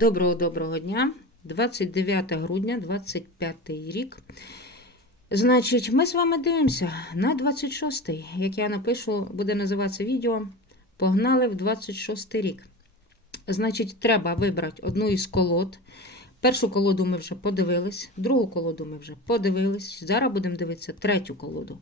Доброго доброго дня. 29 грудня, 25 рік. Значить, ми з вами дивимося на 26-й, як я напишу, буде називатися відео. Погнали в 26 рік. Значить, треба вибрати одну із колод. Першу колоду ми вже подивились, другу колоду ми вже подивились. Зараз будемо дивитися третю колоду.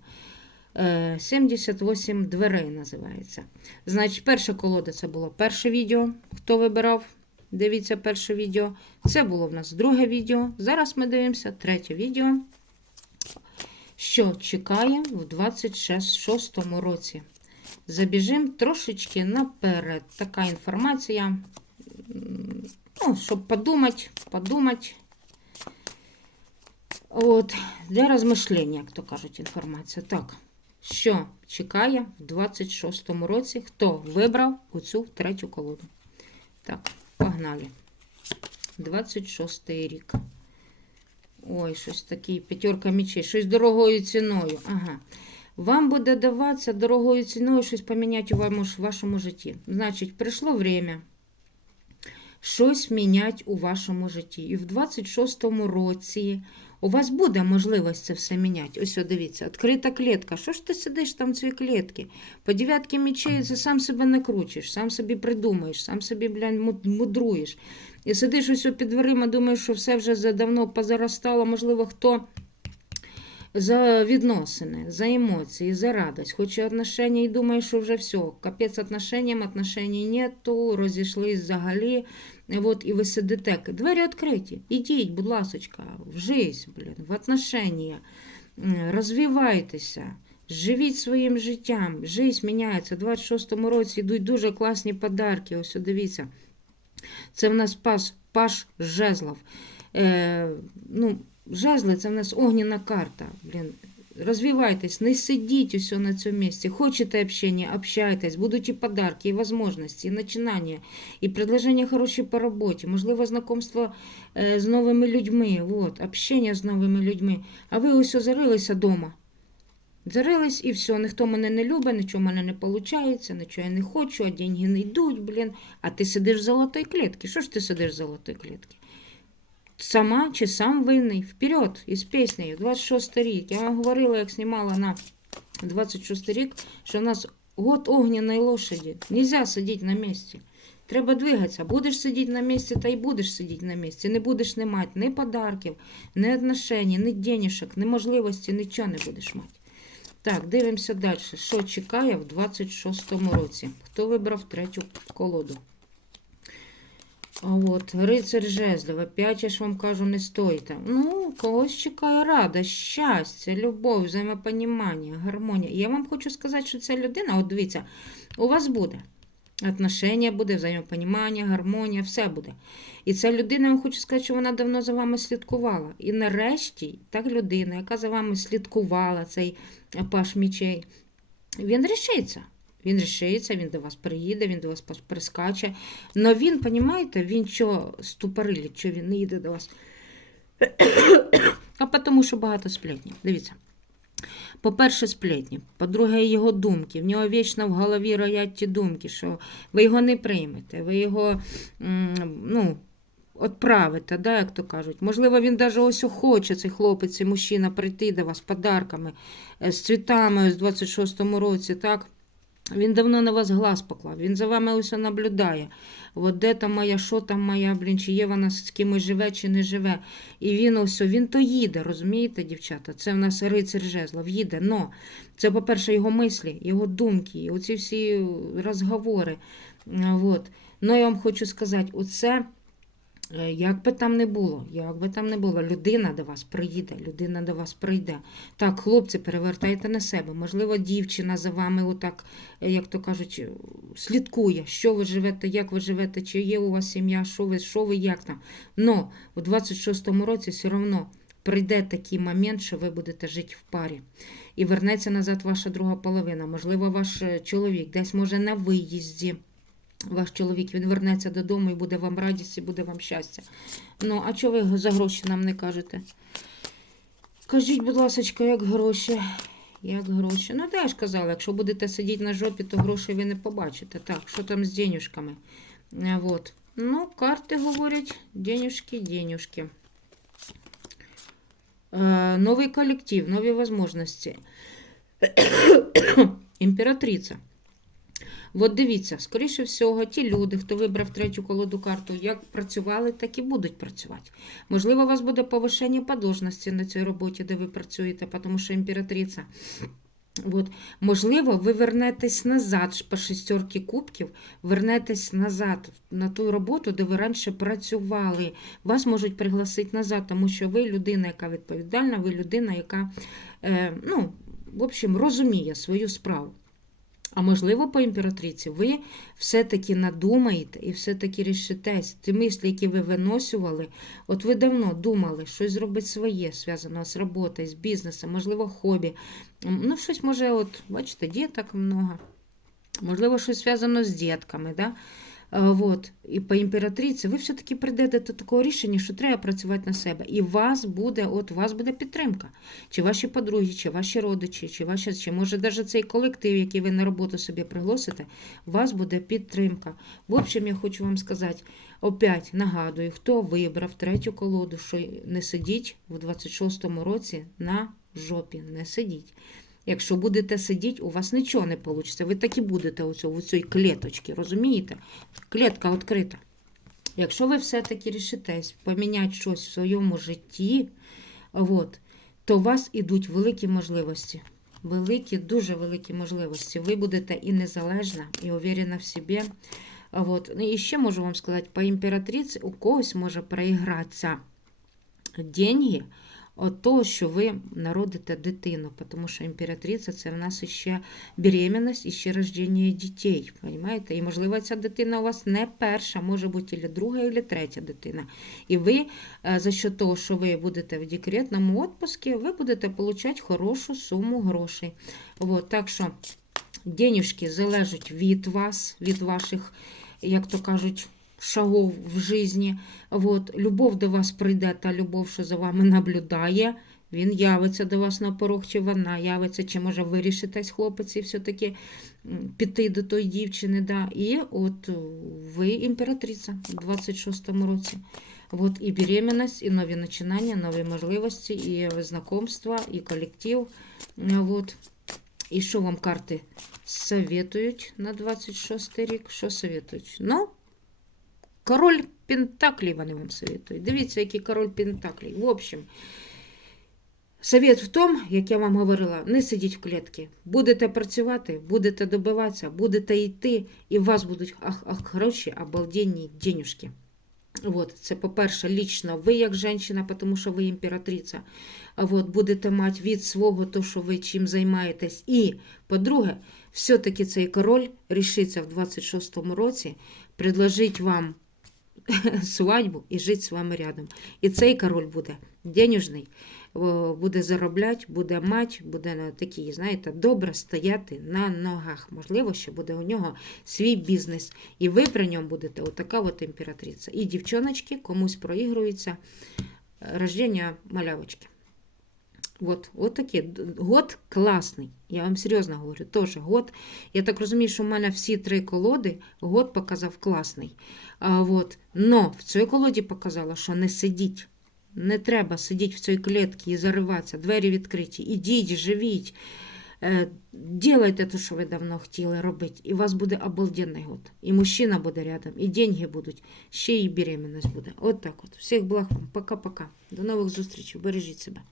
Е, 78 дверей називається. Значить, перша колода це було перше відео. Хто вибирав? Дивіться перше відео. Це було в нас друге відео. Зараз ми дивимося третє відео. Що чекає в 26 році. Забіжимо трошечки наперед. Така інформація. Ну, щоб подумати, подумати. От, для розмишлення, як то кажуть, інформація. Так, що чекає в 26 році? Хто вибрав оцю третю колоду? Так, погнали. 26 рік. Ой, щось таке, п'ятерка мечей, щось дорогою ціною. Ага. Вам буде даватися дорогою ціною щось поміняти у вашому, житті. Значить, прийшло время щось міняти у вашому житті. І в 26-му році у вас буде можливість це все міняти. Ось, дивіться, відкрита клітка. Що ж ти сидиш там в цій клітці? По дев'ятки мічей ти сам себе накручиш, сам собі придумаєш, сам собі, блядь, муд- мудруєш. І сидиш ось під дверима, думаєш, що все вже задавно позаростало, можливо, хто за відносини, за емоції, за радость, хоче отношення і думає, що вже все, капець отношенням, отношень нету, розійшлись взагалі. От, і ви сидите. Двері відкриті. Ідіть, будь ласочка, в жизнь, блін, в отношення. Розвивайтеся. Живіть своїм життям. Жизнь міняється. У 26-му році йдуть дуже класні подарки. Ось дивіться. Це в нас паш, паш жезлов. Е, ну, жезли це в нас огняна карта. Блін. Розвивайтесь, не сидіть усе на цьому місці. Хочете общення, общайтесь, будуть і подарки, і можливості, і починання, і предложення хороші по роботі, можливо, знайомство е, з новими людьми, от, общення з новими людьми. А ви ось зарилися вдома. Зарились і все, ніхто мене не любить, нічого в мене не виходить, нічого я не хочу, а деньги не йдуть, блін. А ти сидиш в золотій клітці. Що ж ти сидиш в золотій клітці? Сама чи сам винний? Вперед із піснею, 26 рік. Я вам говорила, як знімала на 26 рік, що в нас год огняної лошаді. Нельзя сидіти на місці. Треба двигатися. Будеш сидіти на місці, та й будеш сидіти на місці. Не будеш не мати ні подарків, ні отношень, ні денежок, ні можливості, нічого не будеш мати. Так, дивимося далі. Що чекає в 26-му році? Хто вибрав третю колоду? От, рицар жезлов, опять я ж вам кажу, не стойте. Ну, когось чекає рада, щастя, любов, взаємопонімання, гармонія. Я вам хочу сказати, що ця людина, от дивіться, у вас буде. Отношення буде, взаємопонімання, гармонія, все буде. І ця людина, я вам хочу сказати, що вона давно за вами слідкувала. І нарешті та людина, яка за вами слідкувала, цей паш мічей, він рішиться. Він рішиться, він до вас приїде, він до вас прискаче. Но він, розумієте, він що ступорилить, що він не їде до вас. А тому, що багато сплетні. Дивіться. По-перше, сплетні. По-друге, його думки. В нього вічно в голові роять ті думки, що ви його не приймете, ви його ну, відправите, да, як то кажуть. Можливо, він навіть ось хоче, цей хлопець, цей мужчина, прийти до вас з подарками, е, з цвітами в 26-му році, так? Він давно на вас глаз поклав, він за вами усе наблюдає. От де там моя, що там моя, блін, чи є вона з кимось живе, чи не живе. І він ось, він то їде, розумієте, дівчата? Це в нас рицар жезлов, їде. Но це, по-перше, його мислі, його думки, оці всі розговори. От. Ну, я вам хочу сказати, оце. Е, Як би там не було, як би там не було, людина до вас приїде, людина до вас прийде. Так, хлопці, перевертайте на себе. Можливо, дівчина за вами, отак, е, як то кажуть, е, слідкує, що ви живете, як ви живете, чи є у вас сім'я, що ви, що ви, як там. Но у 26-му році все одно прийде такий момент, що ви будете жити в парі. І вернеться назад ваша друга половина. Можливо, ваш чоловік десь може на виїзді. Ваш чоловік він вернеться додому і буде вам радість, і буде вам щастя. Ну, а чого ви за гроші нам не кажете? Кажіть, будь ласка, як гроші? Як гроші? Ну, де я ж казала, якщо будете сидіти на жопі, то грошей ви не побачите. Так, що там з денюжками? Е, Вот. Ну, карти говорять, денюжки, денюжки. Е, новий колектив, нові можливості. Імператриця. От дивіться, скоріше всього, ті люди, хто вибрав третю колоду карту, як працювали, так і будуть працювати. Можливо, у вас буде повишення по должності на цій роботі, де ви працюєте, тому що імператриця. От. Можливо, ви вернетесь назад по шестерки кубків, вернетесь назад на ту роботу, де ви раніше працювали. Вас можуть пригласити назад, тому що ви людина, яка відповідальна, ви людина, яка е, ну, в общем, розуміє свою справу. А можливо, по імператриці ви все-таки надумаєте і все-таки рішитесь. Ті мислі, які ви виносювали, от ви давно думали, щось зробити своє, зв'язане з роботою, з бізнесом, можливо, хобі. Ну, щось може, от, бачите, діток много. Можливо, щось зв'язано з дітками. Да? Е, Вот. І по імператриці ви все-таки прийдете до такого рішення, що треба працювати на себе. І вас буде, от вас буде підтримка. Чи ваші подруги, чи ваші родичі, чи ваші, чи може навіть цей колектив, який ви на роботу собі пригласите, вас буде підтримка. В общем, я хочу вам сказати, опять нагадую, хто вибрав третю колоду, що не сидіть в 26-му році на жопі, не сидіть. Якщо будете сидіти, у вас нічого не вийде. Ви так і будете у цій, клеточці, розумієте? Клетка відкрита. Якщо ви все-таки рішитесь поміняти щось в своєму житті, от, то у вас ідуть великі можливості. Великі, дуже великі можливості. Ви будете і незалежна, і уверена в собі. От. Ну, і ще можу вам сказати, по імператриці у когось може проігратися деньги от того, що ви народите дитину, тому що імператриця це в нас ще беременність і ще рождення дітей. Понимаєте? І, можливо, ця дитина у вас не перша, може бути і друга, і третя дитина. І ви е, за що того, що ви будете в декретному відпуску, ви будете отримати хорошу суму грошей. От, так що денежки залежать від вас, від ваших, як то кажуть, шагов в житті. От, любов до вас прийде, та любов, що за вами наблюдає. Він явиться до вас на порог, чи вона явиться, чи може вирішитесь, хлопець, і все-таки піти до тої дівчини. Да. І от ви імператриця у 26-му році. От і беременность, і нові починання, нові можливості, і знакомства, і колектив. От. І що вам карти советують на 26 рік? Що советують? Ну, король Пентаклей вони вам советують. Дивіться, який король Пентаклей. В общем, совет в тому, як я вам говорила, не сидіть в клітці. Будете працювати, будете добиватися, будете йти, і у вас будуть ах, ах, хороші, обалденні денюжки. Вот, це, по-перше, лічно ви як жінка, тому що ви імператриця. От будете мати від свого то, що ви чим займаєтесь. І, по-друге, все-таки цей король рішиться в 26-му році предложить вам свадьбу і жити з вами рядом. І цей король буде денежний, буде заробляти, буде мати, буде такий, знаєте, добре стояти на ногах. Можливо, що буде у нього свій бізнес. І ви при ньому будете отака от імператриця. І дівчоночки комусь проігрується е, рождення малявочки. Вот, от такі. Год класний. Я вам серйозно говорю. Теж год. Я так розумію, що в мене всі три колоди год показав класний. А, вот. Но в цій колоді показала, що не сидіть. Не треба сидіти в цій клітці і зариватися. Двері відкриті. Ідіть, живіть. Е, Ділайте те, що ви давно хотіли робити. І у вас буде обалденний год. І мужчина буде рядом, і деньги будуть, ще й беременность буде. От так от. Всіх благ вам. Пока-пока. До нових зустрічей. Бережіть себе.